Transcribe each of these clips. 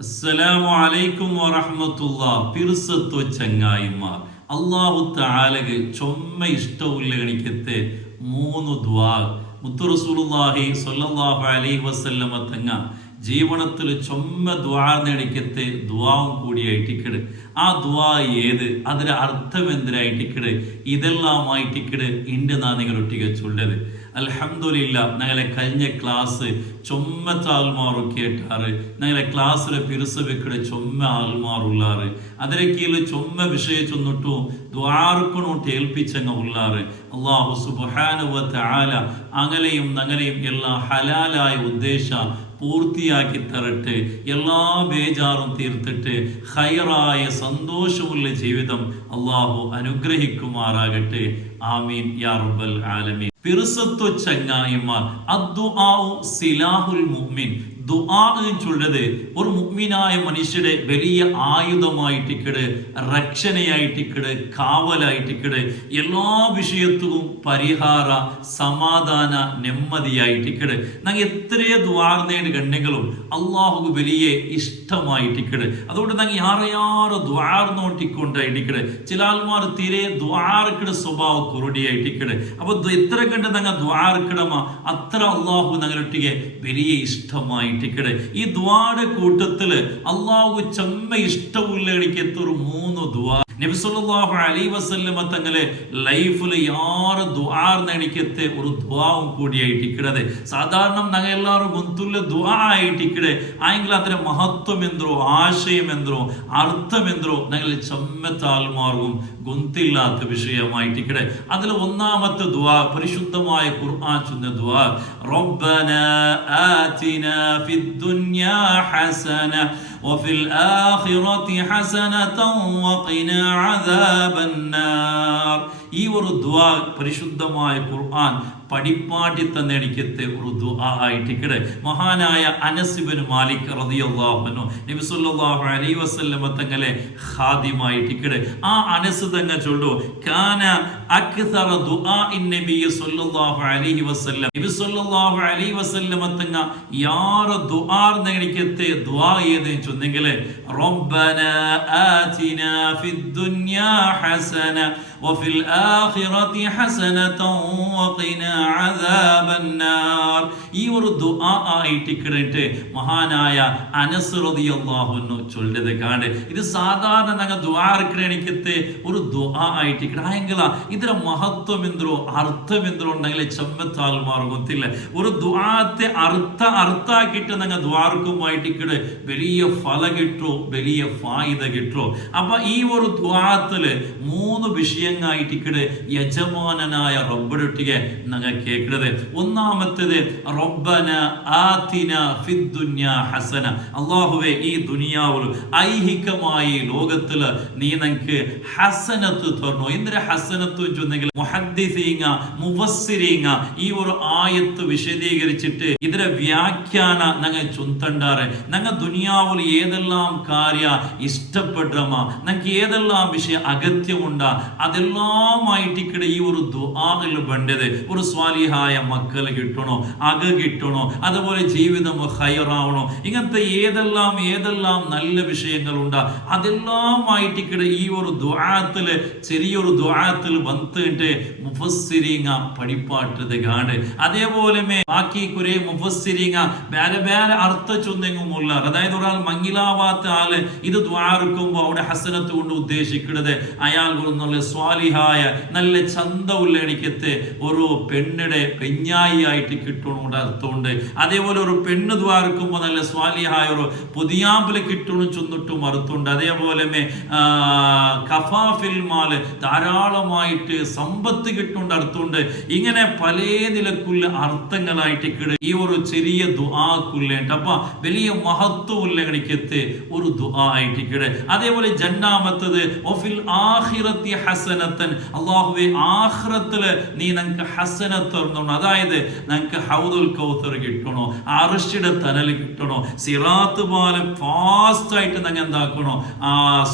അസ്സലാമു അലൈക്കും വറഹ്മത്തുള്ളാഹി. പിർസത്തു ചങ്ങായിമാർ, അല്ലാഹു തആലക്ക് ചൊമ്മ ഇഷ്ടമുള്ള ഗണിക്കത്തെ 3 ദുആ മുത്തു റസൂലുള്ളാഹി സ്വല്ലല്ലാഹു അലൈഹി വസല്ലമ തങ്ങ ജീവനത്തിൽ ചൊമ്മ ദുആ നേടിക്കത്തെ ദുആവും കൂടിയായിട്ടിക്കട്. ആ ദുആ ഏത്, അതിന്റെ അർത്ഥം എന്തിനായിട്ടിക്കട്, ഇതെല്ലാമായിട്ടിക്കട് ഇൻ്റെ നാ നിങ്ങളൊട്ടിക ചൊല്ലത്. അൽഹംദുലില്ലാ, ഞങ്ങളെ കഴിഞ്ഞ ക്ലാസ് ചൊമ്മത്തെ ആൾമാറു കേട്ടാറ്. ഞങ്ങളെ ക്ലാസ്സിലെ പിറുസ വെക്കടെ ചൊമ്മ ആൾമാറുള്ളാറ്. അതിനെ കീഴിൽ ചൊമ്മ വിഷയ ചൊന്നിട്ടു ദ്വാർക്കണോട്ട് ഏൽപ്പിച്ചങ്ങ ഉള്ളാറ്. അല്ലാഹു സുബ്ഹാനഹു വ തആല അങ്ങനെയും ഞങ്ങളെയും എല്ലാ ഹലാലായ ഉദ്ദേശ പൂർത്തിയാക്കി തരട്ടെ. എല്ലാ ബേജാറും തീർത്തിട്ട് ഖൈറായ സന്തോഷമുള്ള ജീവിതം അല്ലാഹു അനുഗ്രഹിക്കുമാറാകട്ടെ. ആമീൻ യാ റബ്ബൽ ആലമീൻ. പിറുസത്തു ചങ്ങായിമാർ, അദ്ദുആഉ സിലാഹുൽ മുഅ്മിൻ. ദുആ ചൊല്ലത് ഒരു മുഅ്മിനായ മനുഷ്യരുടെ വലിയ ആയുധമായിട്ടിക്കട്, രക്ഷണയായിട്ടിക്കട്, കാവലായിട്ടിക്കട്, എല്ലാ വിഷയത്തിലും പരിഹാര സമാധാന നെമ്മതിയായിട്ടിക്കട്. ഞങ്ങൾ എത്രയോ ദ്വാർന്നേട് കണ്ടെങ്കിലും അള്ളാഹുക്ക് വലിയ ഇഷ്ടമായിട്ടിക്കട്. അതുകൊണ്ട് ഞങ്ങൾ യാറെ ദ്വാർന്നോട്ടിക്കൊണ്ടായിട്ടിക്കട്. ചില ആൾമാർ തീരെ ദ്വാർക്കിടെ സ്വഭാവ കുറുടിയായിട്ടിക്കട്. അപ്പൊ എത്ര കണ്ട് ഞങ്ങൾ ദ്വാർക്കിടമ അത്ര അള്ളാഹു ഞങ്ങളൊട്ടിಗೆ വലിയ ഇഷ്ടമായി. ഈ ദ്വായുടെ കൂട്ടത്തില് അള്ളാഹു ചമ്മ ഇഷ്ടമുള്ള ഒരു 3 ദുആ നബി സല്ലല്ലാഹു അലൈഹി വസല്ലമ തങ്ങളെ ലൈഫിൽ യാറ് ദുആ നേടിക്കത്തെ ഒരു ദുആവും കൂടിയായിട്ടിക്കടത്. സാധാരണ ഞങ്ങൾ എല്ലാവരും ഗുന്തുള്ള ദുആ ആയിട്ടിക്കടെ ആയെങ്കിൽ അതിന്റെ മഹത്വം എന്തോ, ആശയം എന്തോ, അർത്ഥം എന്തോ ഞങ്ങൾ ചമ്മത്താൽമാർഗും ഗുന്തില്ലാത്ത വിഷയമായിട്ടിക്കടെ. അതിൽ ഒന്നാമത്തെ ദുആ പരിശുദ്ധമായ ഖുർആൻ ചൊന്ന ദുആ, റബ്ബനാ ആതിനാ ഫിദ് ദുനിയാ ഹസന വഫിൽ ആഖിറതി ഹസനതൻ വഖിനാ അദാബന്നാർ. ഈ ഒരു ദുആ പരിശുദ്ധമായ ഖുർആൻ പടിപ്പാട്ടി തന്നെടിക്കത്തെ ഒരു ദുആ ആയിട്ടിക്കടെ. മഹാനായ അനസ് ഇബ്നു മാലിക് റളിയല്ലാഹു അൻഹു നബി സല്ലല്ലാഹു അലൈഹി വസല്ലമ തങ്ങളെ ഖാദിമായിട്ടിക്കടെ. ആ അനസ് തങ്ങൾ ചൊല്ലു, കാന അക്സറ ദുആഇൻ നബി സല്ലല്ലാഹു അലൈഹി വസല്ലം. നബി സല്ലല്ലാഹു അലൈഹി വസല്ലമ തങ്ങ യാറെ ദുആ നേടിക്കത്തെ ദുആ ഏതെന്ന് ചൊന്നെങ്കിൽ, റബ്ബനാ ആതിനാ ഫിദ് ദുനിയാ ഹസന വഫിൽ ആഖിറതി ഹസനതൻ വഖിനാ അദാബന്നാർ. ഈ ഒരു ദുആ ആയിട്ടിക്കടട്ട് മഹാനായ അനസ് റളിയല്ലാഹു അൻഹു ചൊല്ലത് കാണെ. ഇത് സാധാരണ ഞങ്ങൾ ദ്വാരക്കണിക്കത്തെ ഒരു ദുആ ആയിട്ടിക്കട ആയെങ്കിൽ ഇതിന്റെ മഹത്വം എന്തോ, അർത്ഥം എന്തോ ഉണ്ടെങ്കിൽ ചമ്മത്താൽമാർ ಗೊತ್ತಿಲ್ಲ. ഒരു ദുആത്തെ അർത്ഥാക്കിയിട്ട് ഞങ്ങൾ ദ്വാരക്കുമായിട്ടിക്കട് വലിയ ഫല കിട്ടോ, വലിയ ഫായിദ കിട്ടോ. അപ്പൊ ഈ ഒരു ദ്വാരത്തില് 3 വിഷയങ്ങളായിട്ടിക്കട് യജമാനനായ റബ്ബിടൊട്ടിಗೆ ഞങ്ങൾ കേൾക്കുന്നത്. ഒന്നാമത്തേത് റബ്ബന ആതിന ഫിദ് ദുനിയാ ഹസന. അല്ലാഹുവേ, ഈ ദുനിയാവിൽ ഐഹികമായി ലോകത്തില് നീ ഞങ്ങൾക്ക് ഹസനത്ത് തരണോ. എന്തിനാ ഹസനത്ത് ചൊന്നെങ്കിൽ മുഹദ്ദിസീങ്ങ മുഫസ്സിരീങ്ങ ഈ ഒരു ആയത്ത് വിശദീകരിച്ചിട്ട് ഇതിന്റെ വ്യാഖ്യാന ഞങ്ങൾ ചൊന്തണ്ടാറ്. ഞങ്ങൾ ദുനിയാവിൽ ഏതെല്ലാം കാര്യ ഇഷ്ടപ്പെടുമ, ഞങ്ങൾക്ക് ഏതെല്ലാം വിഷയ അഗത്യമുണ്ട അതെല്ലാമായിട്ടിക്കടെ ഈ ഒരു ദുആയിൽ വേണ്ടത്. ഒരു സ്വാലിഹായ മക്കൾ കിട്ടണോ, അക കിട്ടണോ, അതുപോലെ ജീവിതം ഹൈറാവണോ, ഇങ്ങനത്തെ ഏതെല്ലാം നല്ല വിഷയങ്ങളുണ്ട് അതെല്ലാമായിട്ടിക്കടെ ഈ ഒരു ദുആത്തില് ചെറിയൊരു ദുആത്തിൽ വന്നിട്ട് മുഫസ്സിരീങ്ങ പഠിപ്പാട്ടത് കാണും. അതേപോലെ ബാക്കി കുറെ മുഫസ്സിരീങ്ങ വേറെ വേറെ അർത്ഥ ചൊന്നെങ്ങുമുള്ള, അതായത് ഒരാൾ മങ്ങിലാവാത്ത ആള് ഇത് ദ്വാരക്കുമ്പോ അവിടെ ഹസനത്ത് കൊണ്ട് ഉദ്ദേശിക്കുന്നത് അയാൾ നല്ല സ്വാലിഹായ നല്ല ചന്തമുള്ള എണിക്കത്തെ ഒരു പെണ്ണിടെ പെഞ്ഞായി ആയിട്ട് കിട്ടണോണ്ട് അർത്ഥമുണ്ട്. അതേപോലെ ഒരു പെണ്ണ് ദ്വാരക്കുമ്പോൾ നല്ല സ്വാലിഹായ ഒരു പുതിയാമ്പില് കിട്ടണം ചൊന്നിട്ടും അർത്ഥമുണ്ട്. അതേപോലെ കഫാഫിൽ മാല് ധാരാളമായിട്ട് സമ്പത്ത് കിട്ടുകൊണ്ട് അർത്ഥമുണ്ട്. ഇങ്ങനെ പല നിലക്കുള്ള അർത്ഥങ്ങളായിട്ട് ഈ ഒരു ചെറിയ ദുആക്കുള്ളേണ്ട. അപ്പൊ വലിയ മഹത്വമുള്ള ഗണിക്കത്തെ ഒരു ദുആ ആയിട്ട്. അതേപോലെ ജന്നാമത്തത് ഒഫിൽ ആഖിറത്തി ഹസനത്തൻ. അല്ലാഹുവേ, ആഖിറത്തില് നീ ഞങ്ങൾക്ക് ഹസന തുറന്നോണം. അതായത് ഞങ്ങൾക്ക് ഹൗദുൽ കൗസർ കിട്ടണോ, അർശിയുടെ തണൽ കിട്ടണോ, സിറാത്ത് പാലം ഫാസ്റ്റായിട്ട് ഞങ്ങൾ എന്താക്കണോ,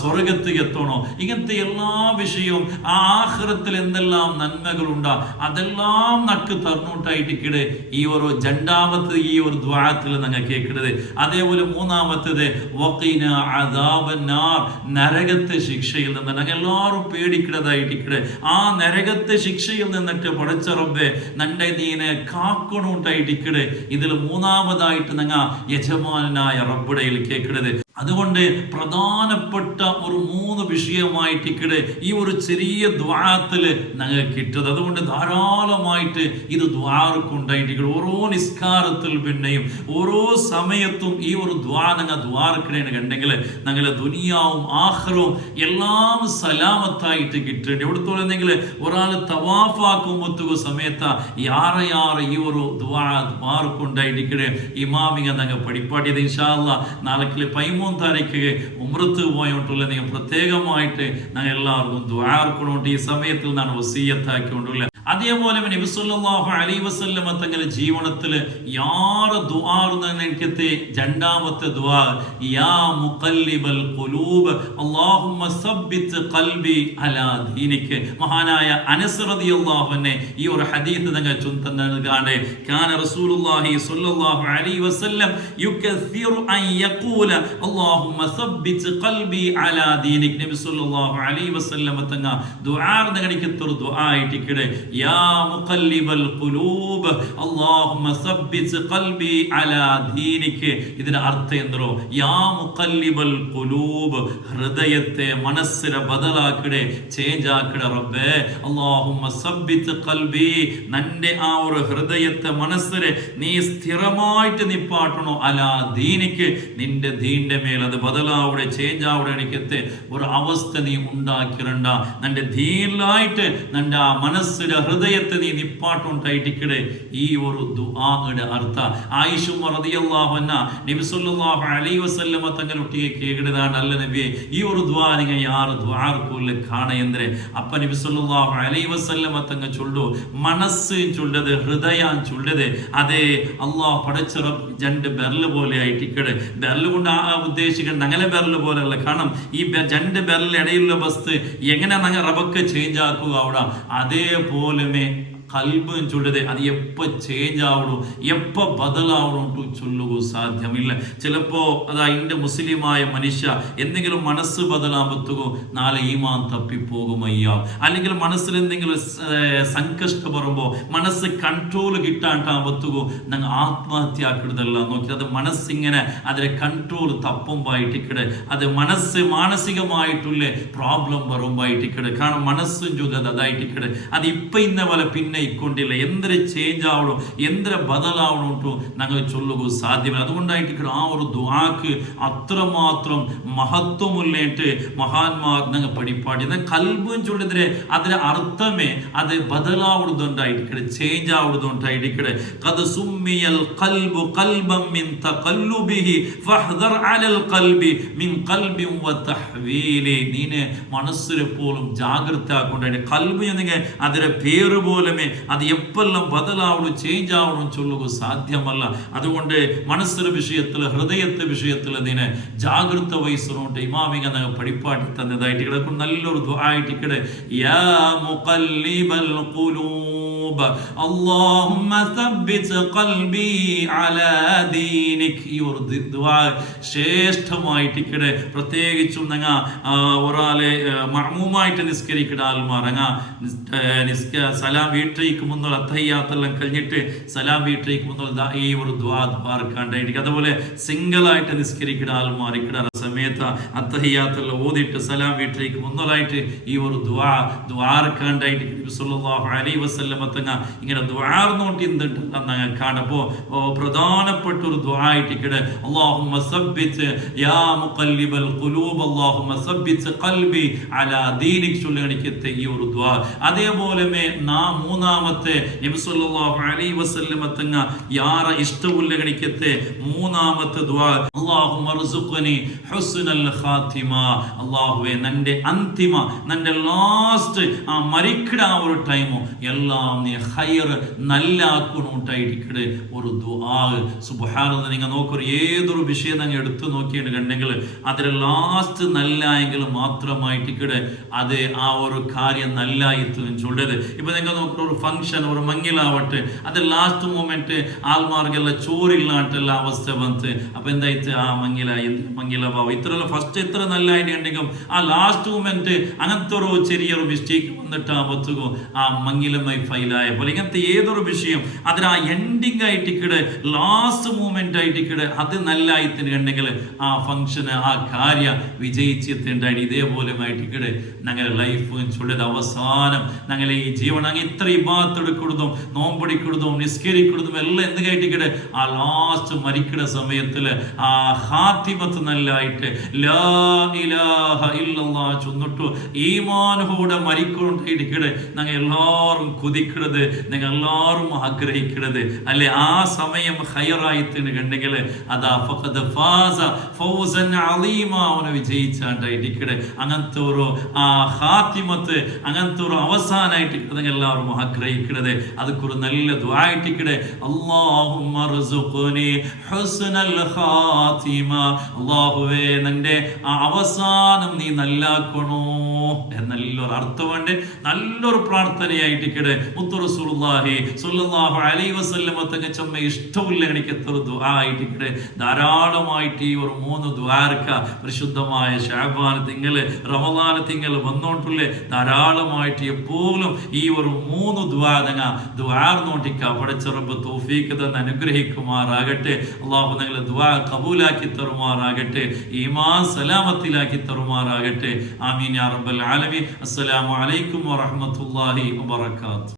സ്വർഗത്ത് എത്തണോ, ഇങ്ങനത്തെ എല്ലാ വിഷയവും ആഖിറത്തിൽ എന്തെല്ലാം നന്മകളുണ്ടാ അതെല്ലാം നക്ക് തറന്നോട്ടായിട്ട് ഈ ഒരു രണ്ടാമത്തെ ഈ ഒരു ദ്വാത്തിൽ ഞങ്ങൾ കേൾക്കുന്നത്. അതേപോലെ മൂന്നാമത്തേത് വഖീന അദാബന്നാർ, നരകത്തെ ശിക്ഷയിൽ നിന്ന് ഞങ്ങൾ എല്ലാവരും പേടിക്കുന്നതായിട്ട് ആ നരകത്തെ ശിക്ഷയിൽ നിന്നിട്ട് പടച്ച റബ്ബേ നന്റെ നീനെ കാക്കണോട്ടായിട്ട് ഇതിൽ മൂന്നാമതായിട്ട് ഞങ്ങൾ യജമാനായ റബ്ബുടയിൽ കേൾക്കുന്നത്. അതുകൊണ്ട് പ്രധാനപ്പെട്ട ഒരു 3 വിഷയമായിട്ട് ഈ ഒരു ചെറിയ ദ്വാരത്തില് ഞങ്ങൾ കിട്ടുന്നത്. അതുകൊണ്ട് ധാരാളമായിട്ട് ഇത് ദ്വാരക്കുണ്ടായിട്ട് ഓരോ നിസ്കാരത്തിൽ പിന്നെയും ഓരോ സമയത്തും ഈ ഒരു ഞങ്ങൾ ദ്വാരക്കണേന്ന് കണ്ടെങ്കിൽ ഞങ്ങളെ ദുനിയാവും ആഖിറവും എല്ലാം സലാമത്തായിട്ട് കിട്ടേണ്ടി. എവിടത്തോളെന്നെങ്കിൽ ഒരാൾ തവാഫാക്കുമ്പത്തുക സമയത്ത് യാറെ ഈ ഒരു ദ്വാരക്കുണ്ടായിട്ട് ഇമാമിങ്ങ ഞങ്ങൾ പഠിപ്പാട്ടിയത്. ഇൻഷാ അല്ലാഹ് നാളെ 13 താരീഖ് ഉംറത്ത് പോയോണ്ടുള്ള നിങ്ങൾ പ്രത്യേകമായിട്ട് ഞങ്ങൾ എല്ലാവർക്കും ദ്വാരക്കണോണ്ട് ഈ സമയത്തിൽ നിന്നാണ് വസീയത്താക്കിക്കൊണ്ടുള്ള. അതേപോലെ നബി സല്ലല്ലാഹു അലൈഹി വസല്ലമ തങ്ങളുടെ ജീവിതത്തിൽ യാറ് ദുആർന്നനക്കത്തെ രണ്ടാമത്തെ ദുആ യാ മുഖല്ലിബൽ ഖുലൂബ് അല്ലാഹുമ്മ സബ്ബിത് ഖൽബി അലാ ദീനിക. മഹാനായ അനസ് റളിയല്ലാഹു അൻഹു ഈ ഒരു ഹദീസ് തങ്ങൾ ചൊല്ലുന്നതാണ്. കാന റസൂലുള്ളാഹി സ്വല്ലല്ലാഹു അലൈഹി വസല്ലം യുകസിറു അൻ യഖൂല അല്ലാഹുമ്മ സബ്ബിത് ഖൽബി അലാ ദീനിക. നബി സല്ലല്ലാഹു അലൈഹി വസല്ലമ തങ്ങൾ ദുആർന്നനക്കത്തെ ദുആ ആയിട്ടിക്കടെ യാ മുഖല്ലിബൽ ഖുലൂബ് അല്ലാഹുമ്മ സബ്ബിത് ഖൽബി അലാ ദീനിക. ഇതിന്റെ അർത്ഥം എന്തോ, യാ മുഖല്ലിബൽ ഖുലൂബ്, ഹൃദയത്തെ മനസ്സിനെ ബദലാക്കിടെ ചേഞ്ച് ആക്കിടെ റബ്ബേ. അല്ലാഹുമ്മ സബ്ബിത് ഖൽബി, നന്റെ ആ ഒരു ഹൃദയത്തെ മനസ്സിനെ നീ സ്ഥിരമായിട്ട് നിപ്പാട്ടണോ അലാ ദീനിക, നിന്റെ ദീന്റെ മേൽ അത് ബദലാവിടെ ചേഞ്ച് ആവിടെ എനിക്കത്തെ ഒരു അവസ്ഥ നീ ഉണ്ടാക്കിരണ്ട. നന്റെ ദീനിലായിട്ട് നന്റെ ആ മനസ്സിന്റെ ഹൃദയത്തെ നീ നിപ്പാട്ടുണ്ടായിട്ടിക്കടെ. ഈ ഒരു ദുആയുടെ അർത്ഥ ആയിഷ റളിയല്ലാഹു അൻഹ നബി സല്ലല്ലാഹു അലൈഹി വസല്ലമ തങ്ങളൊട്ടിಗೆ കേൾക്കുന്നതാണ്. അല്ല നബിയെ ഈ ഒരു ദുആ നിങ്ങൾ യാർ ദുആർക്കുള്ള കാണയെಂದ್ರೆ അപ്പ നബി സല്ലല്ലാഹു അലൈഹി വസല്ലമ തങ്ങൾ ചൊല്ലു മനസ്സ് ചൊല്ലത് ഹൃദയം ചൊല്ലത് അതേ അല്ലാഹ് പടച്ച റബ്ബ് രണ്ട് ബെർല് പോലെ ആയിട്ടിക്കടെ. ബെർല് കൊണ്ട് ഉദ്ദേശിക്കുന്നത് ഞങ്ങളെ ബെർല് പോലെയല്ല. കാരണം ഈ രണ്ട് ബെർലിൽ ഇടയിലുള്ള വസ്തു എങ്ങനെ ഞങ്ങൾ റബ്ബക്ക് ചേഞ്ച് ആക്കുക അവിടെ അതേപോലെ കൽബ് ചൊല്ലത് അത് എപ്പോൾ ചേഞ്ച് ആവണം എപ്പോൾ ബദലാവണം ചൊല്ലുക സാധ്യമില്ല. ചിലപ്പോ അതാ എൻ്റെ മുസ്ലിമായ മനുഷ്യ എന്തെങ്കിലും മനസ്സ് ബദലാകുമ്പത്തുകോ നാളെ ഈമാൻ തപ്പിപ്പോകുമയ്യ. അല്ലെങ്കിൽ മനസ്സിൽ എന്തെങ്കിലും സങ്കഷ്ട പറയുമ്പോൾ മനസ്സ് കൺട്രോൾ കിട്ടാണ്ടാകുമ്പത്തുകോ ഞങ്ങൾ ആത്മഹത്യ ആക്കിടുന്നല്ല നോക്കി. അത് മനസ്സിങ്ങനെ അതിലെ കൺട്രോൾ തപ്പുമ്പായിട്ടിക്കടെ. അത് മനസ്സ് മാനസികമായിട്ടുള്ള പ്രോബ്ലം വരുമ്പായിട്ടിക്കടെ. കാരണം മനസ്സും ചൊല്ലത് അതായിട്ടിക്കടെ. അത് ഇപ്പം ഇന്ന പോലെ പിന്നെ ഇക്കൊണ്ടില്ല. എന്തൊരു ചേഞ്ച് ആവണം എന്തൊരു ബദലാവണം ഞങ്ങൾ ചൊല്ലുക സാധ്യമല്ല. അതുകൊണ്ടായിട്ട് ആ ഒരു ദുആക്ക് അത്രമാത്രം മഹത്വമുള്ളേട്ട് മഹാന്മാർ ഞങ്ങൾ പഠിപ്പാടി. എന്നാൽ കൽബും ചൊല്ലുന്നതിന് അതിന്റെ അർത്ഥമേ അത് ബദലാവുന്നതുണ്ടായിരിക്കട്ടെ ചേഞ്ച് ആവുന്നതുണ്ടായിരിക്കട്ടെ. ഖദ് സുമ്മിയൽ ഖൽബു ഖൽബൻ മിൻ തഖല്ലുബിഹി ഫഹ്ദർ അലൽ ഖൽബി മിൻ ഖൽബിൻ വതഹ്വീലി. നീനെ മനസ്സിനെ പോലും ജാഗ്രത ആക്കൊണ്ടായിട്ട് കൽബ് എന്നെങ്കിൽ അതിന്റെ പേര് പോലെ അത് എപ്പെല്ലാം ബദലാവണം ചേഞ്ച് ആവണം ചൊല്ലുക സാധ്യമല്ല. അതുകൊണ്ട് മനസ്സിന്റെ വിഷയത്തിൽ ഹൃദയത്തെ വിഷയത്തിൽ അതിനെ ജാഗ്രത വഹിച്ചോണ്ട് ഇമാമിക ഞങ്ങൾ പഠിപ്പാട്ടി തന്നതായിട്ട് കിടക്കും. നല്ലൊരു ദുആ ആയിട്ട് കിടെ യാ മുഖല്ലിബൽ ഖുലൂബ് അല്ലാഹുമ്മ സബ്ബിത് ഖൽബി അലാ ദീനിക്. ഈ ഒരു ദുആ ശ്രേഷ്ഠമായിട്ട് കിടെ. പ്രത്യേകിച്ചും ഞങ്ങൾ ഒരാളെ മഅ്മൂമായിട്ട് നിസ്കരിക്കുന്ന ആൾമാർ സലാം വീട്ടിലേക്ക് മുന്നുള്ള അത്തഹിയ്യാത്തെല്ലാം കഴിഞ്ഞിട്ട് സലാം വീട്ടിലേക്ക് മുന്നുള്ള ഈ ഒരു ദ്വാർക്കാണ്ടായിരിക്കും. അതുപോലെ സിംഗിളായിട്ട് നിസ്കരിക്കുന്ന ആൾമാരിക്കുന്ന സമയത്ത് അത്തഹിയ്യാത്തെല്ലാം ഓതിയിട്ട് സലാം വീട്ടിലേക്ക് മുന്നലായിട്ട് ഈ ഒരു ദ്വാർക്കാണ്ടായിട്ട് നബി സല്ലല്ലാഹു അലൈഹി വസല്ലമ തങ്ങൾ ഇങ്ങനെ ദ്വാർന്നോട്ടി എന്തിട്ടുണ്ടെന്ന് ഞങ്ങൾ കാണുമ്പോൾ പ്രധാനപ്പെട്ട ഒരു ദ്വാ ആയിട്ടിക്കടെ അല്ലാഹുമ്മ സബ്ബിത് യാ മുഖല്ലിബൽ ഖുലൂബ് അല്ലാഹുമ്മ സബ്ബിത് ഖൽബി അലാ ദീനിക് ചൊല്ലുകണിക്കത്തെ ഈ ഒരു ദ്വാ. അതേപോലെ മൂന്നാമത്തെ നബി സല്ലല്ലാഹു അലൈഹി വസല്ലമ തങ്ങൾ യാറെ ഇഷ്ടമുള്ള ഗണിക്കത്തെ മൂന്നാമത്തെ ദുആ അല്ലാഹുമ്മ ർസുഖ്നി ഹുസ്നൽ ഖാതിമ. അല്ലാഹുവേ നന്റെ അന്തിമ നന്റെ ലാസ്റ്റ് ആ മരിക്കട ആ ഒരു ടൈമോ എല്ലാം നീ ഖൈർ നല്ലാക്കണൂട്ടായിരിക്കട്ടെ ഒരു ദുആ. സുബ്ഹാനല്ലാഹ്, നിങ്ങൾ നോക്കൊരു ഏതൊരു വിഷയം നിങ്ങൾ എടുത്തു നോക്കിയിട്ട് കണ്ടെങ്കിൽ അതിൽ ലാസ്റ്റ് നല്ലായെങ്കിൽ മാത്രമായിട്ടിക്കടെ അത് ആ ഒരു കാര്യം നല്ലായിത്തു ചൊല്ലത്. ഇപ്പൊ നിങ്ങൾ നോക്കുന്ന ഒരു ഫംഗ്ഷൻ ഒരു മങ്ങിലാവട്ടെ, അത് ലാസ്റ്റ് മൂമെന്റ് ആൾമാർക്കെല്ലാം ചോറില്ലാട്ടുള്ള അവസ്ഥ വന്ന് അപ്പൊ എന്തായിട്ട് ആ മങ്ങിലാവും ഇത്ര ഫസ്റ്റ് എത്ര നല്ലായിട്ടുണ്ടെങ്കിൽ ആ ലാസ്റ്റ് മൂമെന്റ് അങ്ങനത്തെ ഒരു ചെറിയൊരു മിസ്റ്റേക്ക് വന്നിട്ട് ആവത്തുകോ ആ മങ്ങിലമായി ഫൈലായ പോലെ ഇങ്ങനത്തെ ഏതൊരു വിഷയം അതിന് ആ എൻഡിങ് ആയിട്ടിക്കടെ ലാസ്റ്റ് മൂമെന്റ് ആയിട്ടിക്കടെ അത് നല്ലായിട്ടുണ്ടെങ്കിൽ ആ ഫംഗ്ഷന് ആ കാര്യം വിജയിച്ചെത്തേണ്ടായി. ഇതേപോലെ ആയിട്ടിക്കടെ ഞങ്ങളുടെ ലൈഫ് ചൊല്ലത് അവസാനം ഞങ്ങളെ ഈ ജീവൻ അങ്ങ് ഇത്ര ഇബാത്തെടുക്കുന്നതും നോമ്പടിക്കുന്നതും നിസ്കരിക്കുന്നതും എല്ലാം എന്തുകയായിട്ടിക്കടെ ആ ലാസ്റ്റ് മരിക്കുന്ന സമയത്തില് ആ ഹാത്തിമത്ത് നല്ലായിട്ട് ലാ ഇലാഹ ഇല്ലല്ലാഹ് ചൊന്നിട്ടു ഈമാനോടെ മരിക്കൊണ്ടിരിക്കടെ ഞങ്ങൾ എല്ലാവരും കുതിക്കുന്നത്, നിങ്ങൾ എല്ലാവരും ആഗ്രഹിക്കുന്നത് അല്ലെ ആ സമയം ഹൈറായിത്തിന് കണ്ടെങ്കിൽ അതാ ഫഖദ് ഫാസ ഫൗസൻ അളീമ അവനെ വിജയിച്ചാണ്ടായിട്ടിക്കടെ അങ്ങനത്തെ ഒരു ആ ഹാത്തിമത്ത് അങ്ങനത്തെ ഒരു അവസാനായിട്ട് നിങ്ങൾ എല്ലാവരും ആഗ്രഹിക്കുന്നത്. അതൊക്കെ നല്ല ദുആ ആയിട്ടിക്കടെ അല്ലാഹുമ്മ ർസുഖ്നി ഹുസ്നൽ ഖാതിമ, അല്ലാഹുവേ നിന്റെ ആ അവസാനം നീ നല്ലാക്കണോ എന്നല്ലൊരു അർത്ഥമുണ്ട്. നല്ലൊരു പ്രാർത്ഥനയായിട്ടിക്കടെ മുത്തു റസൂലുള്ളാഹി സ്വല്ലല്ലാഹു അലൈഹി വസല്ലം തങ്ങൾ ചൊമ്മ ഇഷ്ടമില്ല എനിക്ക് എത്ര ദുആ ആയിട്ടിക്കടെ ധാരാളമായിട്ട് ഈ ഒരു 3 ദുആർക്ക പരിശുദ്ധമായ ശഅബാൻ തിങ്കള് റമളാൻ തിങ്കള് വന്നോണ്ടുള്ള ധാരാളമായിട്ട് എപ്പോഴും ഈ ഒരു 3 ദുആ നോട്ടിക്ക പടച്ച റബ്ബ് തൗഫീഖ് തന്ന് അനുഗ്രഹിക്കുമാറാകട്ടെ. അല്ലാഹു നിങ്ങളെ ദുആ ഖബൂലാക്കി തരുമാറാകട്ടെ, ഈമാൻ സലാമത്തിലാക്കി തരുമാറാകട്ടെ. ആമീൻ യാ റബ്ബൽ ആലമീൻ. അസ്സലാമു അലൈക്കും വറഹ്മത്തുള്ളാഹി വബറകാതുഹു.